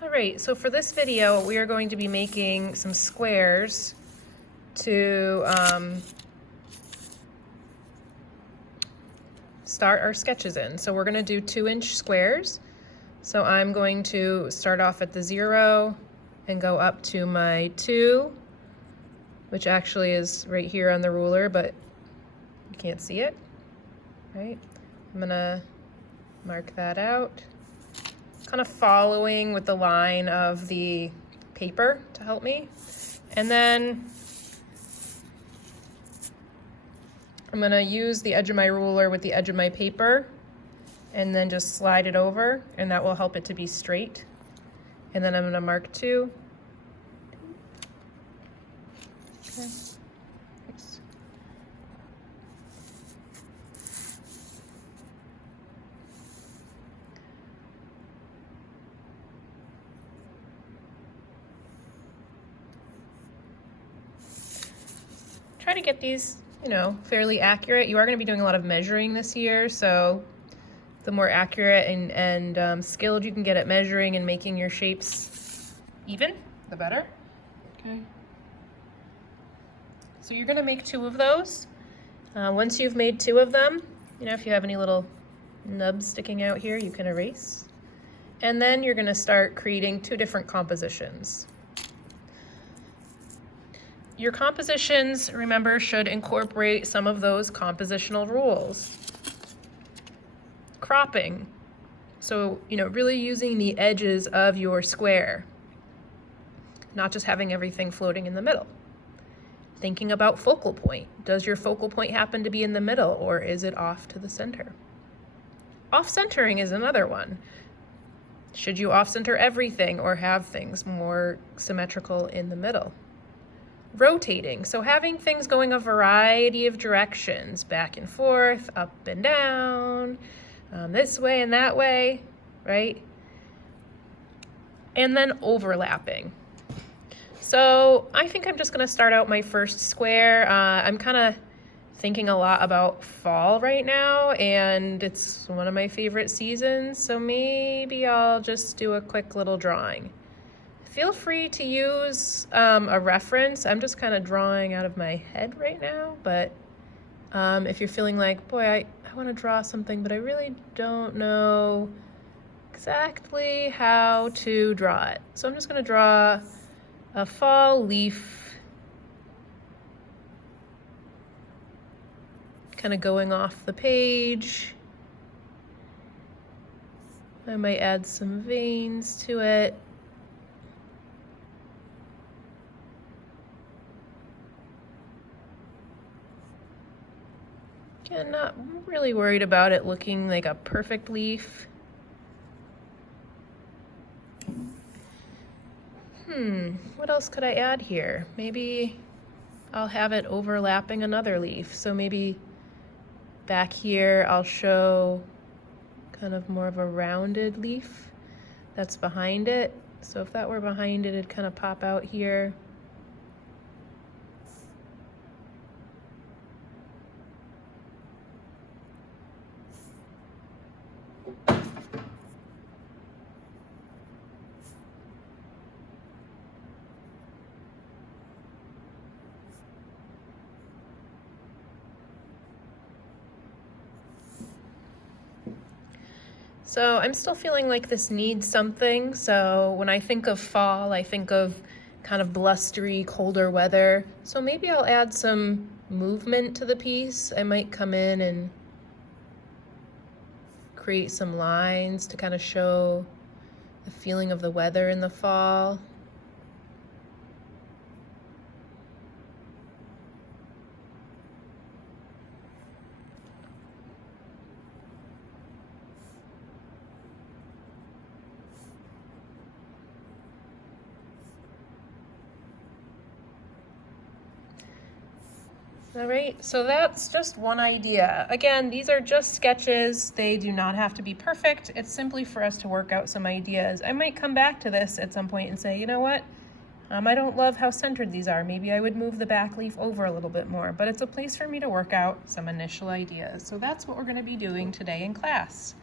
All right, so for this video, we are going to be making some squares to start our sketches in. So we're gonna do 2-inch squares. So I'm going to start off at the 0 and go up to my 2, which actually is right here on the ruler, but you can't see it, right? I'm gonna mark that out, kind of following with the line of the paper to help me. And then I'm gonna use the edge of my ruler with the edge of my paper and then just slide it over, and that will help it to be straight. And then I'm gonna mark 2. Okay. Nice. Try to get these, fairly accurate. You are going to be doing a lot of measuring this year, so the more accurate and skilled you can get at measuring and making your shapes even, the better. Okay. So you're going to make 2 of those. Once you've made 2 of them, if you have any little nubs sticking out here, you can erase. And then you're going to start creating 2 different compositions. Your compositions, remember, should incorporate some of those compositional rules. Cropping, so, really using the edges of your square, not just having everything floating in the middle. Thinking about focal point. Does your focal point happen to be in the middle, or is it off to the center? Off-centering is another one. Should you off-center everything or have things more symmetrical in the middle? Rotating, so having things going a variety of directions, back and forth, up and down, this way and that way, right? And then overlapping. So I think I'm just gonna start out my first square. I'm kind of thinking a lot about fall right now, and it's one of my favorite seasons, so maybe I'll just do a quick little drawing. Feel free to use a reference. I'm just kind of drawing out of my head right now, but if you're feeling like, boy, I want to draw something, but I really don't know exactly how to draw it. So I'm just going to draw a fall leaf kind of going off the page. I might add some veins to it. Again, not really worried about it looking like a perfect leaf. What else could I add here? Maybe I'll have it overlapping another leaf. So maybe back here I'll show kind of more of a rounded leaf that's behind it. So if that were behind it, it'd kind of pop out here. So I'm still feeling like this needs something. So when I think of fall, I think of kind of blustery, colder weather. So maybe I'll add some movement to the piece. I might come in and create some lines to kind of show the feeling of the weather in the fall. All right, so that's just one idea. Again, these are just sketches. They do not have to be perfect. It's simply for us to work out some ideas. I might come back to this at some point and say, you know what? I don't love how centered these are. Maybe I would move the back leaf over a little bit more, but it's a place for me to work out some initial ideas. So that's what we're going to be doing today in class.